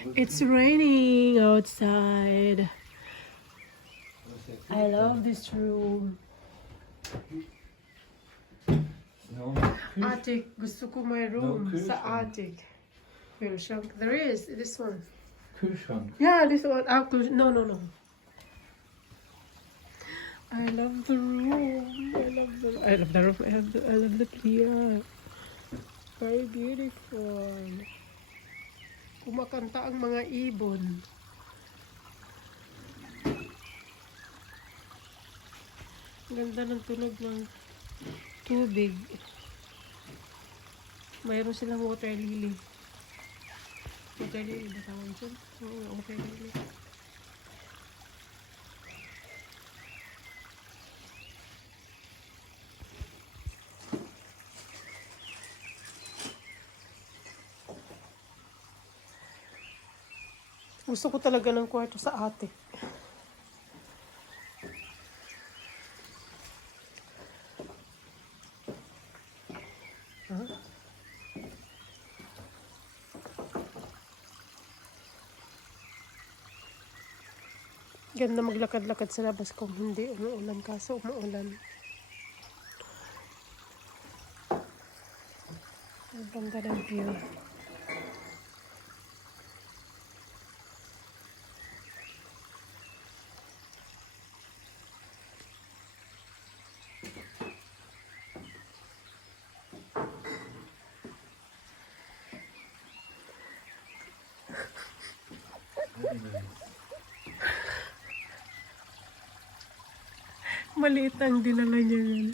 It's raining outside. I love this room. No. Attic. Gusto ko may room No sa cushion. attic. Kühlschrank. There is. This one. Kühlschrank. Yeah, this one. No, no, no. I love the room. I love the room. I love the plant. Very beautiful. Kumakanta ang mga ibon. Ganda ng tunog ng tubig. Mayroon silang water lily. Water lily ba tawag dyan? Oo, water lily. Gusto ko talaga ng kwarto sa attic. Huh? Ganda maglakad-lakad sa labas kung hindi umuulan, kaso umuulan. Ang ganda ng view. Maliit ang dinala niya yun.